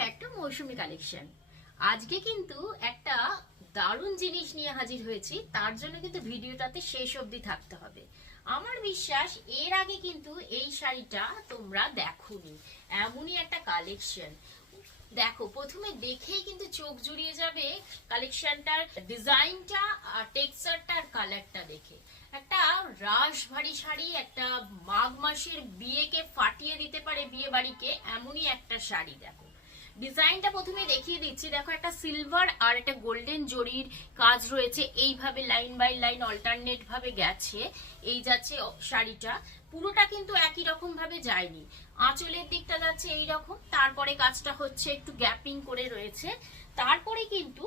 Back to Mousumi collection. আজকে কিন্তু একটা দারুণ জিনিস নিয়ে হাজির হয়েছি, তার জন্য কিন্তু ভিডিওটাতে শেষ অবধি থাকতে হবে। আমার বিশ্বাস এর আগে কিন্তু এই শাড়িটা তোমরা দেখোনি, এমনই একটা কালেকশন। দেখো, প্রথমে দেখেই কিন্তু চোখ জুড়িয়ে যাবে কালেকশনটার ডিজাইনটা আর টেক্সচারটা আর কালারটা দেখে। একটা রাশভারী শাড়ি, একটা মাঘ মাসের বিয়েকে ফাটিয়ে দিতে পারে, বিয়ে বাড়িকে, এমনই একটা শাড়ি। দেখো ডিজাইনটা প্রথমে দেখিয়ে দিচ্ছি। দেখো, একটা সিলভার আর একটা গোল্ডেন জরির কাজ রয়েছে, এইভাবে লাইন বাই লাইন অল্টারনেট ভাবে গেছে। এই যাচ্ছে শাড়িটা, পুরোটা কিন্তু একই রকম ভাবে যায়নি। আঁচলের দিকটা যাচ্ছে এই রকম, তারপরে কাজটা হচ্ছে একটু গ্যাপিং করে রয়েছে, তারপরে কিন্তু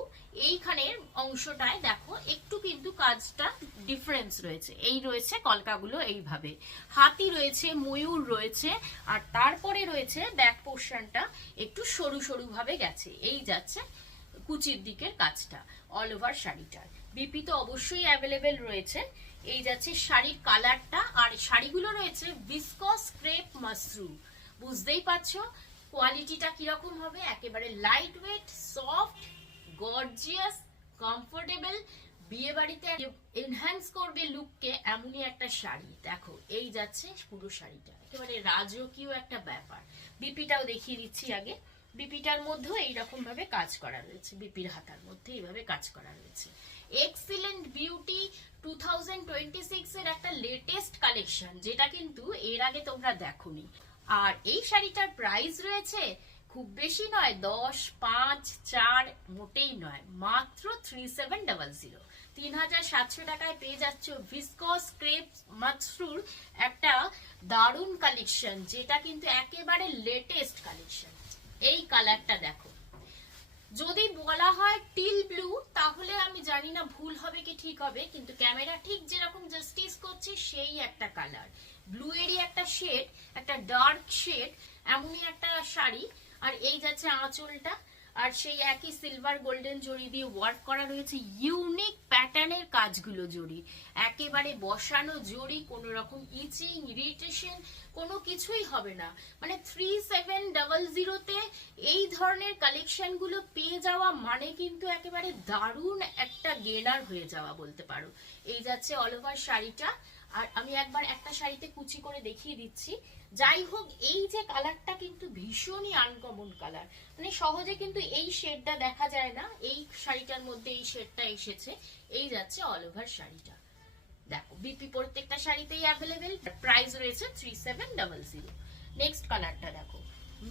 এইখানের অংশটায় দেখো একটু কিন্তু কাজটা ডিফারেন্স রয়েছে। এই রয়েছে কলকাগুলো এইভাবে, হাতি রয়েছে, ময়ূর রয়েছে, আর তারপরে রয়েছে ব্যাক পোর্শনটা একটু সরু সরু ভাবে গেছে। এই যাচ্ছে কুচির দিকের কাজটা অল ওভার শাড়িটার। বিপি তো অবশ্যই অ্যাভেলেবেল রয়েছে। এই যাচ্ছে শাড়ির কালারটা, আর শাড়িগুলো রয়েছে ভিসকস ক্রেপ মাশরুম। বুঝতেই পারছো কোয়ালিটিটা কিরকম হবে, একেবারে light weight, soft, gorgeous, comfortable, বিয়ে বাড়িতে এনহ্যান্স করবে লুককে, এমনই একটা শাড়ি। দেখো এই যাচ্ছে পুরো শাড়িটা, একেবারে রাজকীয় একটা ব্যাপার। বিপিটাও দেখিয়ে দিচ্ছি আগে। বিপিটার মধ্যেও এইরকম ভাবে কাজ করা রয়েছে, বিপির হাতার মধ্যে এইভাবে কাজ করা রয়েছে। এক্সিলেন্ট বিউটি 2026 এর একটা লেটেস্ট কালেকশন, যেটা কিন্তু এর আগে তোমরা দেখোনি। আর এই শাড়িটার প্রাইস রয়েছে খুব বেশি নয়, 10, 5, 4 মোটেই নয়, মাত্র 3700। 3700 টাকায় পেয়ে যাচ্ছ ভিসকস ক্রেপ মাশরুর একটা দারুণ কালেকশন, যেটা কিন্তু একেবারে লেটেস্ট কালেকশন। এই কালারটা দেখো, যদি বলা হয় টিল ব্লু তাহলে আমি জানি না ভুল হবে কি ঠিক হবে, কিন্তু ক্যামেরা ঠিক যেরকম জাস্টিস করছে সেই একটা কালার, ব্লু এরই একটা শেড, একটা ডার্ক শেড, এমনই একটা শাড়ি। আর এই যাচ্ছে আঁচলটা, আর সেই একই সিলভার গোল্ডেন জড়ি দিয়ে ওয়ার্ক করা রয়েছে, ইউনিক প্যাটার্নের কাজগুলো জড়ি, একেবারে বসানো জড়ি, কোনো রকম ইচিং ইরিটেশন কোনো কিছুই হবে না। মানে 3700 এই ধরনের কালেকশন গুলো পেয়ে যাওয়া মানে কিন্তু একেবারে দারুণ একটা গেনার হয়ে যাওয়া বলতে পারো। এই যাচ্ছে অল ওভার শাড়িটা, আর আমি একবার একটা শাড়িতে কুচি করে দেখিয়ে দিচ্ছি। যাই হোক, এই যে কালারটা কিন্তু ভীষণই আনকমন কালার, মানে সহজে কিন্তু এই শেডটা দেখা যায় না, এই শাড়িটার মধ্যে এই শেডটা এসেছে। এই যাচ্ছে অল ওভার শাড়িটা। দেখো বিপি প্রত্যেকটা শাড়িতেই অ্যাভেলেবেল, প্রাইস রয়েছে 3700। নেক্সট কালারটা দেখো,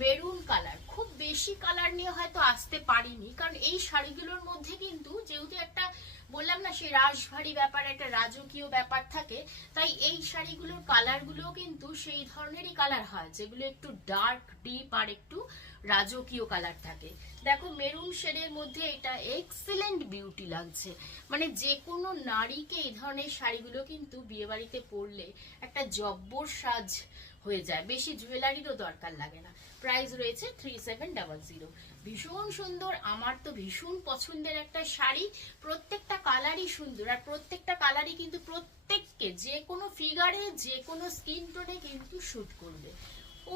মেরুন কালার। খুব বেশি কালার নিয়ে হয়তো আসতে পারিনি, কারণ এই শাড়িগুলোর মধ্যে কিন্তু যেহেতু একটা বললাম না সেই রাশভারী ব্যাপার, একটা রাজকীয় ব্যাপার থাকে, তাই এই শাড়িগুলোর কালারগুলো কিন্তু সেই ধরনেরই কালার হয়, যেগুলো একটু ডার্ক ডিপ আর একটু রাজকীয় কালার থাকে। দেখো মেরুন শেডের মধ্যে এটা এক্সিলেন্ট বিউটি লাগছে, মানে যে কোনো নারীকে এই ধরনের শাড়িগুলো কিন্তু বিয়ে বাড়িতে পরলে একটা জব্বর সাজ হয়ে যায়, বেশি জুয়েলারিরও দরকার লাগে না। প্রাইস রয়েছে 3700। ভীষণ সুন্দর, আমার তো ভীষণ পছন্দের একটা শাড়ি। প্রত্যেকটা কালারই সুন্দর, আর প্রত্যেকটা কালারই কিন্তু প্রত্যেককে যে কোনো ফিগারে, যে কোনো স্কিন টোনে কিন্তু শুট করবে।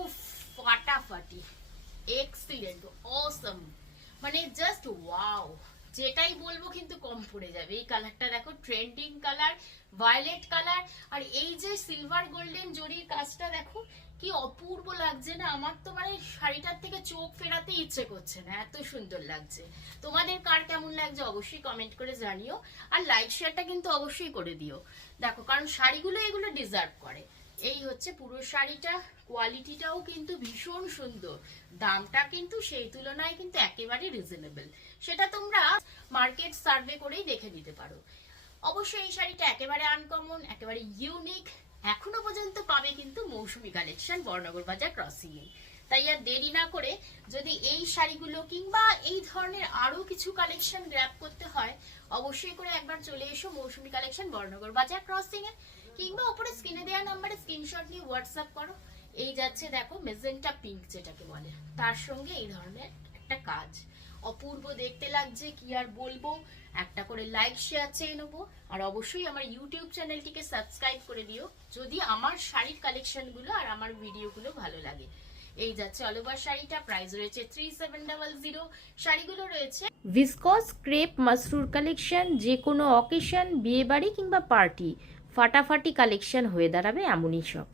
উফ, ফাটাফাটি, এক্সিলেন্ট, অসম, মানে জাস্ট ওয়াও, যেটাই বলবো কিন্তু কম পড়ে যাবে। এই কালারটা দেখো, ট্রেন্ডিং কালার, ভায়োলেট কালার, আর এই যে সিলভার গোল্ডেন জরির কাজটা দেখো কি অপূর্ব লাগছে না, আমার তো মানে শাড়িটার থেকে চোখ ফেরাতে ইচ্ছে করছে না, এত সুন্দর লাগছে। তোমাদের কার কেমন লাগছে অবশ্যই কমেন্ট করে জানিও, আর লাইক শেয়ারটা কিন্তু অবশ্যই করে দিও। দেখো, কারণ শাড়িগুলো এগুলো ডিজার্ভ করে। এই হচ্ছে পুরো শাড়িটা, কোয়ালিটিটাও কিন্তু ভীষণ সুন্দর, দামটা কিন্তু সেই তুলনায় কিন্তু একেবারে রিজনেবল, সেটা তোমরা মার্কেট সার্ভে করেই দেখে নিতে পারো। অবশ্যই এই শাড়িটা একেবারে আনকমন, একেবারে ইউনিক, এখনো পর্যন্ত পাবে কিন্তু মৌসুমী কালেকশন বর্ণনগর বাজার ক্রসিং এ। তাই আর দেরি না করে যদি এই শাড়িগুলো কিংবা এই ধরনের আরো কিছু কালেকশন গ্র্যাব করতে হয়, অবশ্যই করে একবার চলে এসো মৌসুমী কালেকশন বর্ণনগর বাজার ক্রসিং এ, কিংবা উপরে স্ক্রিনে দেওয়া নাম্বারে স্ক্রিনশট নিয়ে হোয়াটসঅ্যাপ করো। এই যাচ্ছে দেখো মেজেন্টা পিঙ্ক যেটাকে বলে, তার সঙ্গে এই ধরনের একটা কাজ, অপূর্ব দেখতে লাগছে, কি আর বলবো। একটা করে লাইক শেয়ার চেয়ে নেবো, আর অবশ্যই আমার ইউটিউব চ্যানেলটিকে সাবস্ক্রাইব করে দিও যদি আমার শাড়ির কালেকশনগুলো আর আমার ভিডিওগুলো ভালো লাগে। এই যাচ্ছে অল ওভার শাড়িটা, প্রাইস রয়েছে 3700। শাড়িগুলো রয়েছে ভিসকস ক্রেপ মাসরুর কালেকশন, যে কোনো অকেশন, বিয়ে বাড়ি কিংবা পার্টি ফাটাফাটি কালেকশন হয়ে দাঁড়াবে এমনই সব।